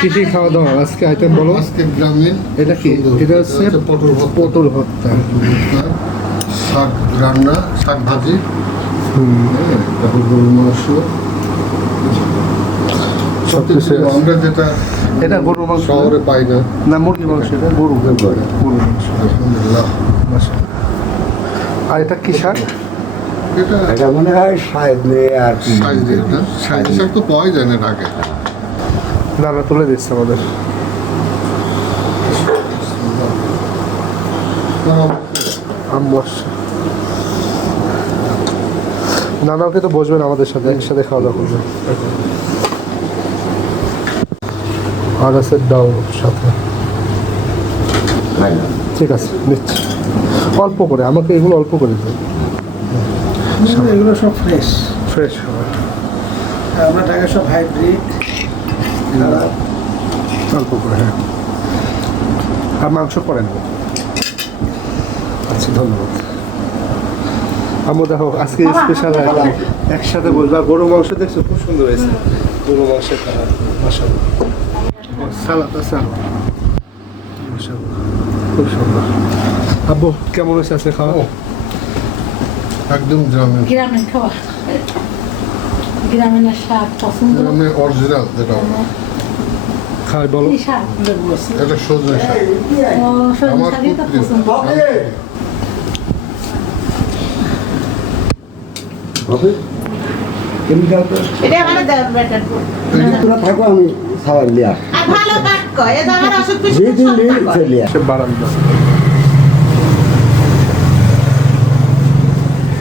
কি কি খাওয়া দাওয়া আজকে আইটেম বলো। আজকে গ্রামীণ এটা কি? এটা হচ্ছে পটল ভর্তা। পটল ভর্তা। শাক রান্না শাক ভাজি। হ্যাঁ, তারপর গরুর মাংস। সব কিছু আমরা যেটা এটা গরুর মাংস? শহরে পাই না। না মুরগি মাংস এটা গরু। গরু মাংস। আলহামদুলিল্লাহ। আর এটা কি শাক? এটা মনে হয় মেয়ে আর কি। সাইজ শাক তো পাওয়াই যায় না ঢাকে দানা তুলে দিচ্ছে আমাদের। আম্মু আসছে নানাকে তো বসবেন আমাদের সাথে একসাথে খাওয়া দাওয়া করবেন আর আছে ডাউ সাথে। ঠিক আছে নিচ্ছি। অল্প করে আমাকে এগুলো অল্প করে দিন এগুলো সব ফ্রেশ ফ্রেশ খাবার আমরা ঢাকা সব হাইব্রিড অল্প করে হ্যাঁ। আর মাংস পরে নেব। আচ্ছা ধন্যবাদ। আমু দেখো আজকে স্পেশাল একসাথে বলব। আর গরু মাংস দেখছ খুব সুন্দর হয়েছে। গরু মাংসের কালার মাসাল্লাহ সালাদ আছে আরও। খুব সুন্দর। আব্বু কেমন হয়েছে আজকে খাওয়া? একদম গ্রামের গ্রামের খাওয়া। গ্রামের স্বাদ পছন্দ? গ্রামের অরিজিনাল যেটা খাই বলো। এটা সজনে শাক। আমার আমি